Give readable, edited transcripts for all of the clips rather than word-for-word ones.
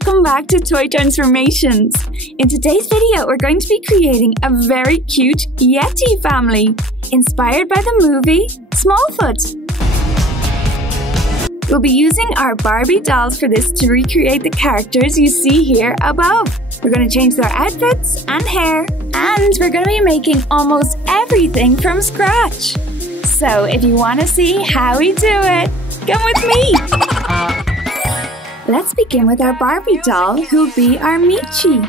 welcome back to Toy Transformations. In today's video, we're going to be creating a very cute Yeti family, inspired by the movie Smallfoot. We'll be using our Barbie dolls for this to recreate the characters you see here above. We're going to change their outfits and hair, and we're going to be making almost everything from scratch. So if you want to see how we do it, come with me! Let's begin with our Barbie doll, who'll be our Michi.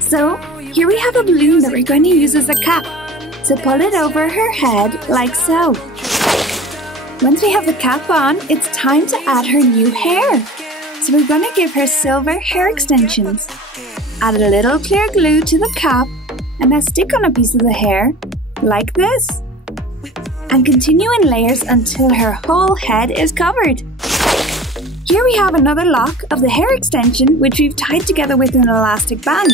So here we have a balloon that we're going to use as a cap. So pull it over her head like so. Once we have the cap on, it's time to add her new hair. So we're going to give her silver hair extensions. Add a little clear glue to the cap and now stick on a piece of the hair like this. And continue in layers until her whole head is covered. Here we have another lock of the hair extension, which we've tied together with an elastic band.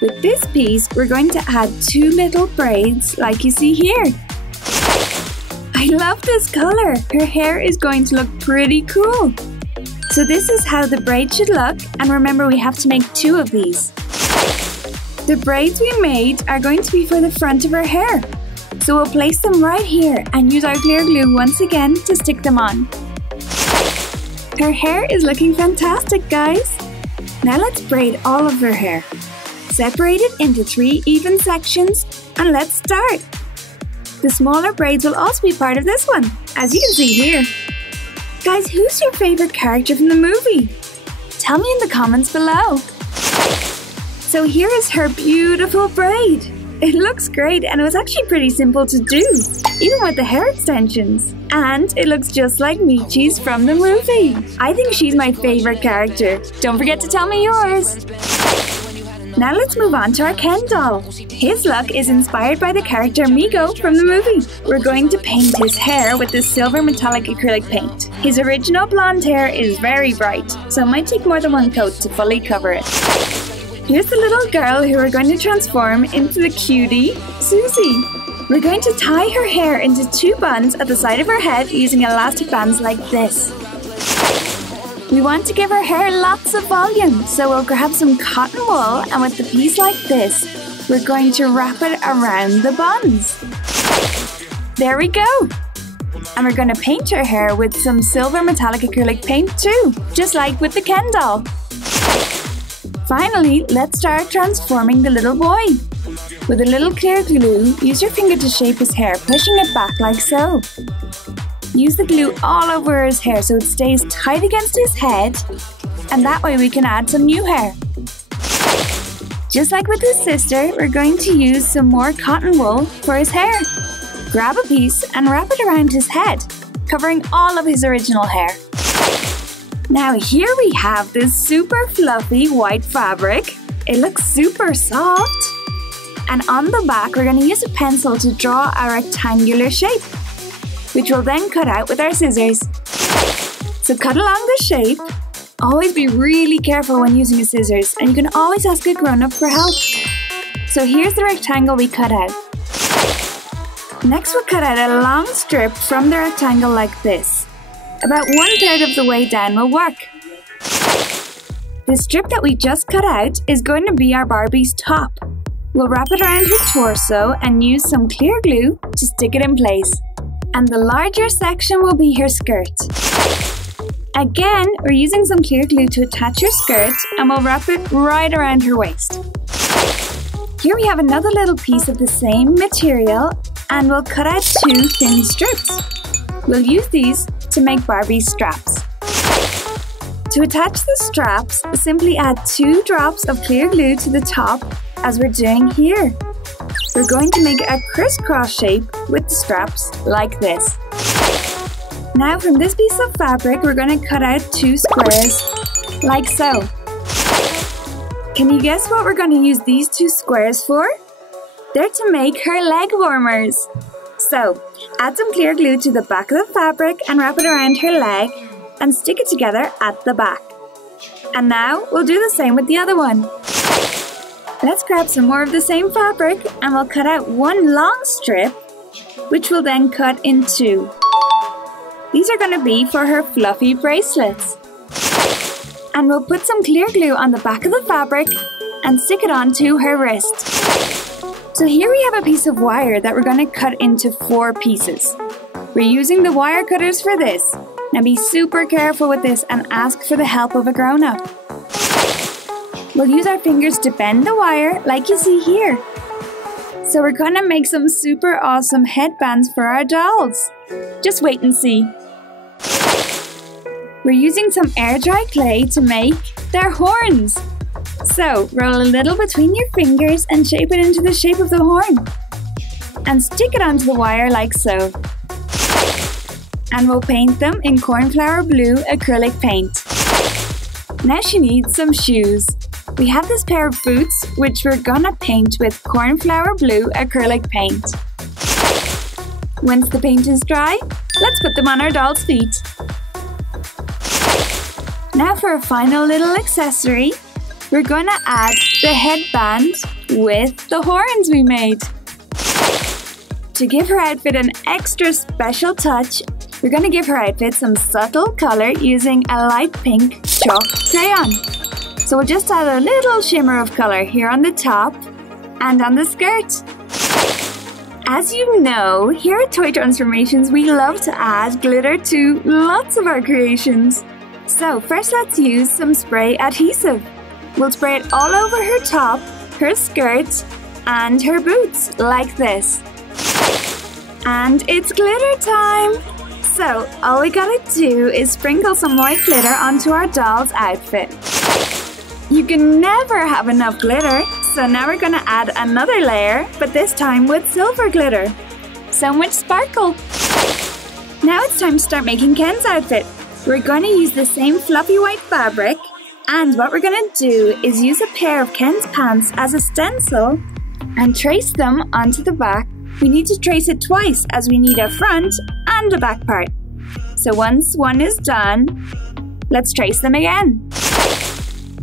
With this piece, we're going to add 2 little braids like you see here. I love this color. Her hair is going to look pretty cool. So this is how the braid should look, and remember we have to make 2 of these. The braids we made are going to be for the front of her hair. So we'll place them right here and use our clear glue once again to stick them on. Her hair is looking fantastic, guys. Now let's braid all of her hair. Separate it into 3 even sections and let's start. The smaller braids will also be part of this one, as you can see here. Guys, who's your favorite character from the movie? Tell me in the comments below. So here is her beautiful braid. It looks great and it was actually pretty simple to do, even with the hair extensions. And it looks just like Michi's from the movie. I think she's my favorite character. Don't forget to tell me yours. Now let's move on to our Ken doll. His look is inspired by the character Migo from the movie. We're going to paint his hair with this silver metallic acrylic paint. His original blonde hair is very bright, so it might take more than one coat to fully cover it. Here's the little girl who we're going to transform into the cutie, Susie. We're going to tie her hair into 2 buns at the side of her head using elastic bands like this. We want to give her hair lots of volume, so we'll grab some cotton wool and with the piece like this, we're going to wrap it around the buns. There we go! And we're going to paint her hair with some silver metallic acrylic paint too, just like with the Ken doll. Finally, let's start transforming the little boy. With a little clear glue, use your finger to shape his hair, pushing it back like so. Use the glue all over his hair so it stays tight against his head, and that way we can add some new hair. Just like with his sister, we're going to use some more cotton wool for his hair. Grab a piece and wrap it around his head, covering all of his original hair. Now here we have this super fluffy white fabric. It looks super soft. And on the back, we're going to use a pencil to draw a rectangular shape, which we'll then cut out with our scissors. So cut along the shape. Always be really careful when using the scissors, and you can always ask a grown-up for help. So here's the rectangle we cut out. Next we'll cut out a long strip from the rectangle like this. About 1/3 of the way down will work. The strip that we just cut out is going to be our Barbie's top. We'll wrap it around her torso and use some clear glue to stick it in place. And the larger section will be her skirt. Again, we're using some clear glue to attach her skirt and we'll wrap it right around her waist. Here we have another little piece of the same material and we'll cut out 2 thin strips. We'll use these to make Barbie's straps. To attach the straps, simply add 2 drops of clear glue to the top as we're doing here. We're going to make a crisscross shape with the straps like this. Now from this piece of fabric, we're going to cut out 2 squares like so. Can you guess what we're going to use these 2 squares for? They're to make her leg warmers. So, add some clear glue to the back of the fabric and wrap it around her leg and stick it together at the back. And now we'll do the same with the other one. Let's grab some more of the same fabric and we'll cut out 1 long strip, which we'll then cut in 2. These are going to be for her fluffy bracelets. And we'll put some clear glue on the back of the fabric and stick it onto her wrist. So here we have a piece of wire that we're going to cut into 4 pieces. We're using the wire cutters for this. Now be super careful with this and ask for the help of a grown-up. We'll use our fingers to bend the wire like you see here. So we're going to make some super awesome headbands for our dolls. Just wait and see. We're using some air dry clay to make their horns. So roll a little between your fingers and shape it into the shape of the horn. And stick it onto the wire like so. And we'll paint them in cornflower blue acrylic paint. Now she needs some shoes. We have this pair of boots which we're gonna paint with cornflower blue acrylic paint. Once the paint is dry, let's put them on our doll's feet. Now for a final little accessory, we're gonna add the headband with the horns we made. To give her outfit an extra special touch, we're gonna give her outfit some subtle color using a light pink chalk crayon. So we'll just add a little shimmer of color here on the top and on the skirt. As you know, here at Toy Transformations, we love to add glitter to lots of our creations. So first let's use some spray adhesive. We'll spray it all over her top, her skirt, and her boots, like this. And it's glitter time! So all we gotta do is sprinkle some white glitter onto our doll's outfit. You can never have enough glitter, so now we're gonna add another layer, but this time with silver glitter. So much sparkle! Now it's time to start making Ken's outfit. We're gonna use the same fluffy white fabric, and what we're gonna do is use a pair of Ken's pants as a stencil and trace them onto the back. We need to trace it twice as we need a front and a back part. So once one is done, let's trace them again.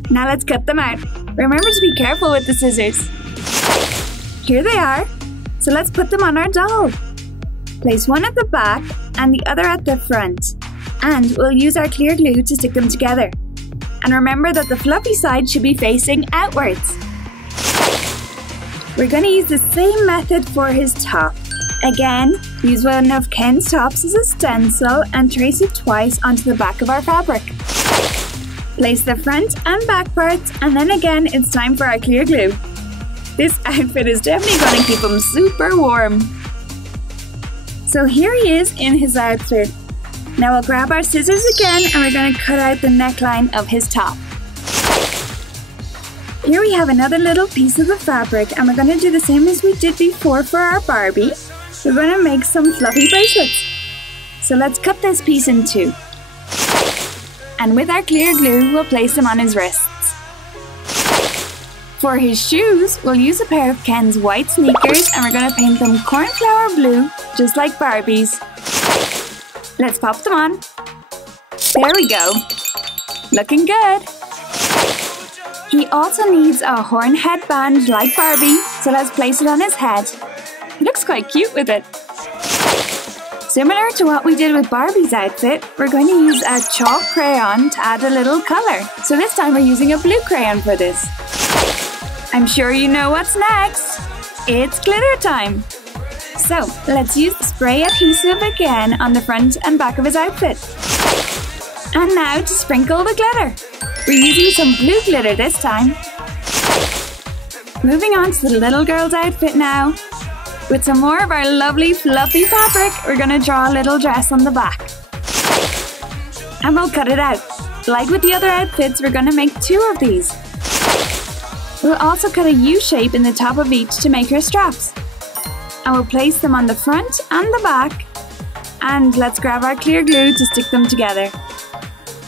Now let's cut them out. Remember to be careful with the scissors. Here they are. So let's put them on our doll. Place one at the back and the other at the front. And we'll use our clear glue to stick them together. And remember that the fluffy side should be facing outwards. We're going to use the same method for his top. Again, use one of Ken's tops as a stencil and trace it twice onto the back of our fabric. Place the front and back parts, and then again it's time for our clear glue. This outfit is definitely going to keep him super warm. So here he is in his outfit. Now we'll grab our scissors again and we're going to cut out the neckline of his top. Here we have another little piece of the fabric, and we're going to do the same as we did before for our Barbie. We're going to make some fluffy bracelets. So let's cut this piece in 2. And with our clear glue, we'll place them on his wrists. For his shoes, we'll use a pair of Ken's white sneakers and we're going to paint them cornflower blue, just like Barbie's. Let's pop them on. There we go. Looking good. He also needs a horn headband like Barbie, so let's place it on his head. He looks quite cute with it. Similar to what we did with Barbie's outfit, we're going to use a chalk crayon to add a little colour. So this time we're using a blue crayon for this. I'm sure you know what's next. It's glitter time. So let's use spray adhesive again on the front and back of his outfit. And now to sprinkle the glitter. We're using some blue glitter this time. Moving on to the little girl's outfit now. With some more of our lovely fluffy fabric, we're going to draw a little dress on the back. And we'll cut it out. Like with the other outfits, we're going to make 2 of these. We'll also cut a U shape in the top of each to make her straps. And we'll place them on the front and the back. And let's grab our clear glue to stick them together.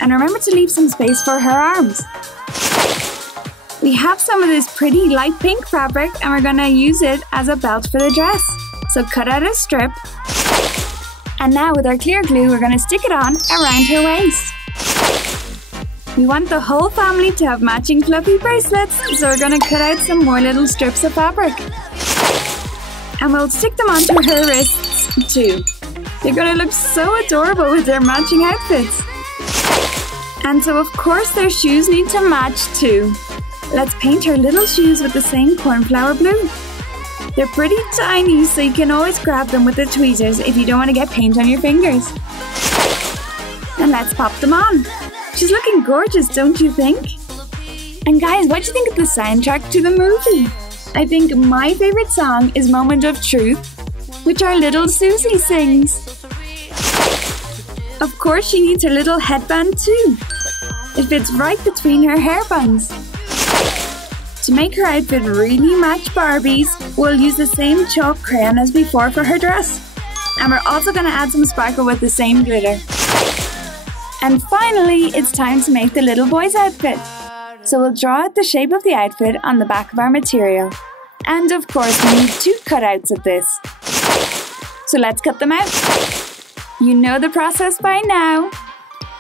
And remember to leave some space for her arms. We have some of this pretty light pink fabric and we're going to use it as a belt for the dress. So cut out a strip. And now with our clear glue, we're going to stick it on around her waist. We want the whole family to have matching fluffy bracelets, so we're going to cut out some more little strips of fabric. And we'll stick them onto her wrists too. They're going to look so adorable with their matching outfits. And so of course their shoes need to match too. Let's paint her little shoes with the same cornflower blue. They're pretty tiny, so you can always grab them with the tweezers if you don't want to get paint on your fingers. And let's pop them on. She's looking gorgeous, don't you think? And guys, what do you think of the soundtrack to the movie? I think my favorite song is Moment of Truth, which our little Susie sings. Of course, she needs her little headband too. It fits right between her hair buns. To make her outfit really match Barbie's, we'll use the same chalk crayon as before for her dress. And we're also going to add some sparkle with the same glitter. And finally, it's time to make the little boy's outfit. So we'll draw out the shape of the outfit on the back of our material. And of course, we need 2 cutouts of this. So let's cut them out. You know the process by now.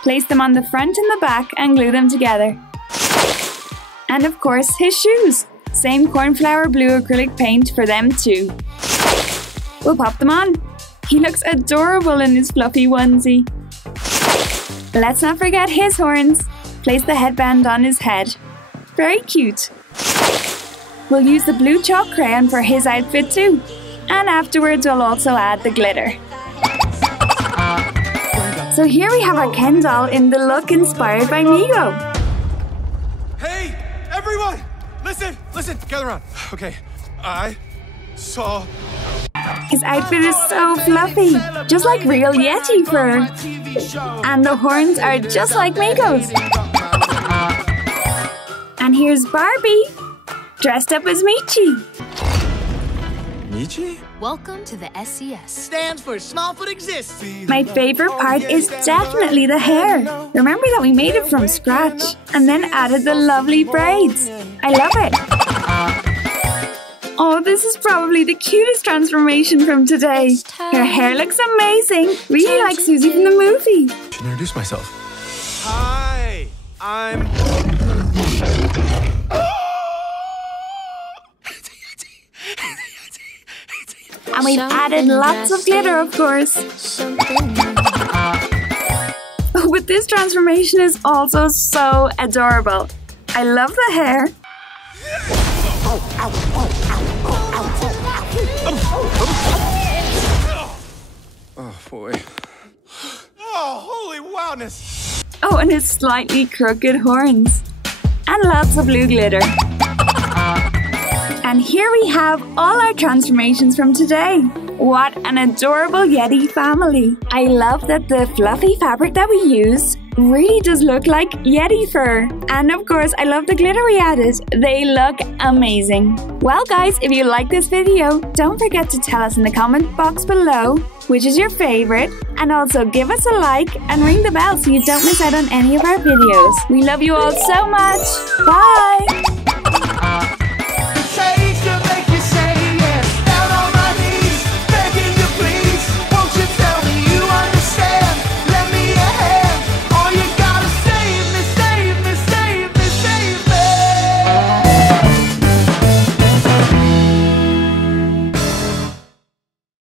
Place them on the front and the back and glue them together. And of course, his shoes. Same cornflower blue acrylic paint for them too. We'll pop them on. He looks adorable in his fluffy onesie. Let's not forget his horns. Place the headband on his head. Very cute. We'll use the blue chalk crayon for his outfit too. And afterwards we'll also add the glitter. So here we have our Ken doll in the look inspired by Migo. Hey, everyone! Listen, gather around. Okay, I saw... His outfit is so fluffy, just like real Yeti fur. And the horns are just like Migo's. And here's Barbie, dressed up as Michi. Michi? Welcome to the SCS. Stands for Smallfoot Exists. My favorite part is definitely the hair. Remember that we made it from scratch and then added the lovely braids. I love it. Oh, this is probably the cutest transformation from today. Her hair looks amazing. Really like Susie from the movie. I should introduce myself. Hi, I'm... And we've added lots of glitter, of course. Oh, but this transformation is also so adorable. I love the hair. Oh, boy. Oh, holy wowness. Oh, and his slightly crooked horns. And lots of blue glitter. And here we have all our transformations from today. What an adorable Yeti family. I love that the fluffy fabric that we used really does look like Yeti fur. And of course, I love the glitter we added. They look amazing. Well guys, if you like this video, don't forget to tell us in the comment box below which is your favorite. And also give us a like and ring the bell so you don't miss out on any of our videos. We love you all so much. Bye!